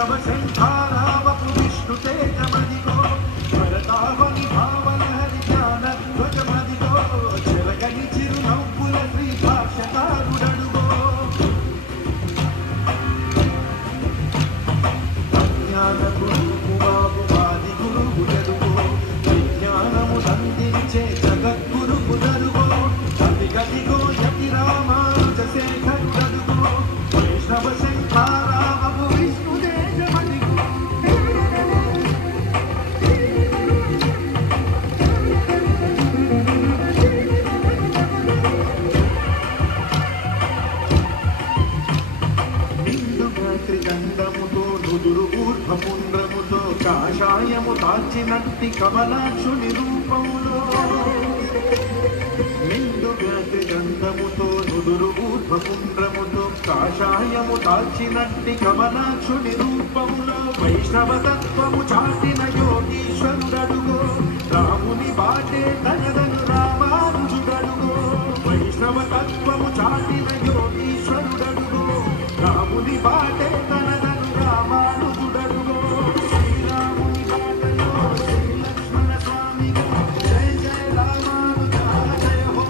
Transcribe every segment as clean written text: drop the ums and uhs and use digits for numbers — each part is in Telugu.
వైష్ణవ శంఖారావపు విష్ణు తేజమదిగో భరతావని భావన హరి జ్ఞాన ధ్వజమదిగో చెలగని చిరునవ్వుల శ్రీ భాష్యకారుడడుగో అజ్ఞాన గురువు బాబు వాది గురువులడుగో విజ్ఞానము నందించే జగద్గురువులడుగో గతి గతిగో యతి రామానుజ శేఖరుడడుగో వైష్ణవ శంఖారావపు విష్ణు తేజమదిగో త్రిదండముతో నుదురు ఊర్ధ్వపుండ్రముతో కాషాయము దాల్చినట్టి కమలాక్షుని రూపములో నిండుగా త్రిదండముతో నుదురు ఊర్ధ్వపుండ్రముతో కాషాయము దాల్చినట్టి కమలాక్షుని రూపములో వైష్ణవ తత్వము చాటిన యోగీశ్వరుడడుగో రాముని బాటే తనదను రామానుజుడడుగో వైష్ణవ తత్వము చాటిన యోగీశ్వరుడడుగో రాముని బాటే తనదను రామానుజుడడుగో శ్రీరాముని బాటలో శ్రీ లక్ష్మణ స్వామిగా జయ జయ రామానుజ జయ హో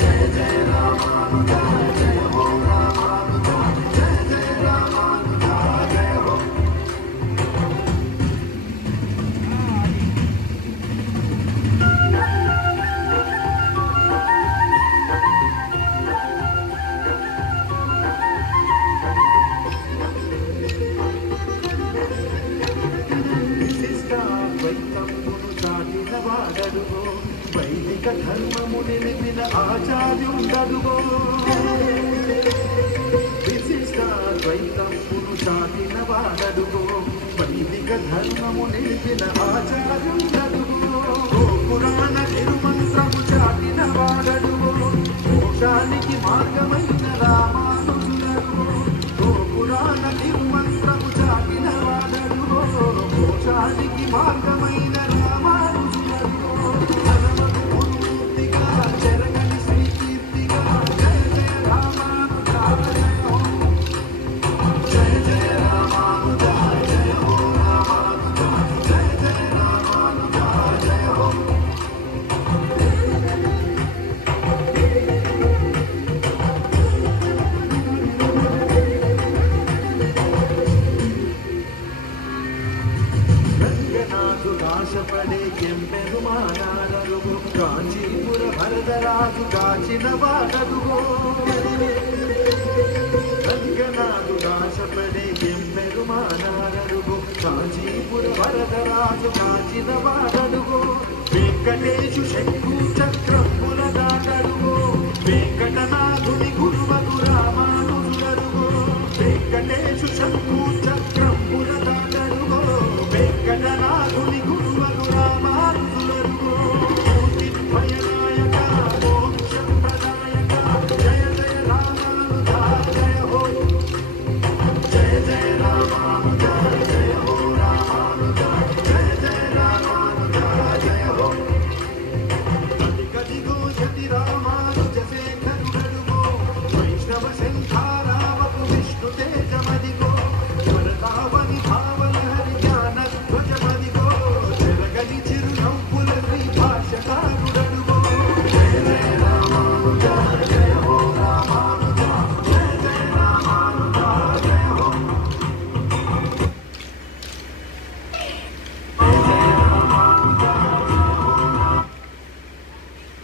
జయ జయ రామానుజ జయ హో రామానుజ జయ జయ రామానుజ జయ హో విశిష్టాద్వైతమును చాటిన వాడడుగో వైదిక ధర్మము నిలిపిన ఆచార్యుడడుగో విశిష్టాద్వైతమును చాటిన వాడడుగో వైదిక ధర్మము నిలిపిన ఆచార్యుడడుగో ఓ పురాణ తిరుమంత్రము చాటిన వాడడుగో మోక్షానికి మార్గమైన రామానుజుడడుగో ఓ పురాణ తిరుమంత్రము చాటిన వాడడుగో మోక్షానికి మార్గమైన రామానుజుడడుగో జనమగు గురుమూర్తిగా చెరగని శ్రీకీర్తిగా జయ జయ రామానుజ జయ హో జయ జయ రామానుజ జయ హో రామానుజ జయ జయ రామానుజ జయ హో రంగనాథు ఆశపడే ఎంపెరుమానాడరుగో కాంచీపుర భరతరాజు కాచిన వాడరుగో రంగనాథు ఆశపడే ఎంపెరుమానాడరుగో కాంచీపుర భరతరాజు కాచిన వాడరుగో వెంకటేశు శంకు చక్రముల దాటరుగో వెంకటనాథుని గురువగు రామానుజుడరుగో వెంకటేశు శంకు చక్రముల దాటరుగో వెంకటనాథుని గురువగు రామానుజుడరుగో జ్యోతిర్భయనాయక మోక్ష ప్రదాయక జయ జయ రామానుజ జయ హో జయ జయ రామానుజ జయ హో రామానుజ జయ జయ రామానుజ జయ హో గది గదిగో యతి రామానుజ శేఖరుడడుగో వైష్ణవ శంఖారావపు విష్ణు తేజమదిగో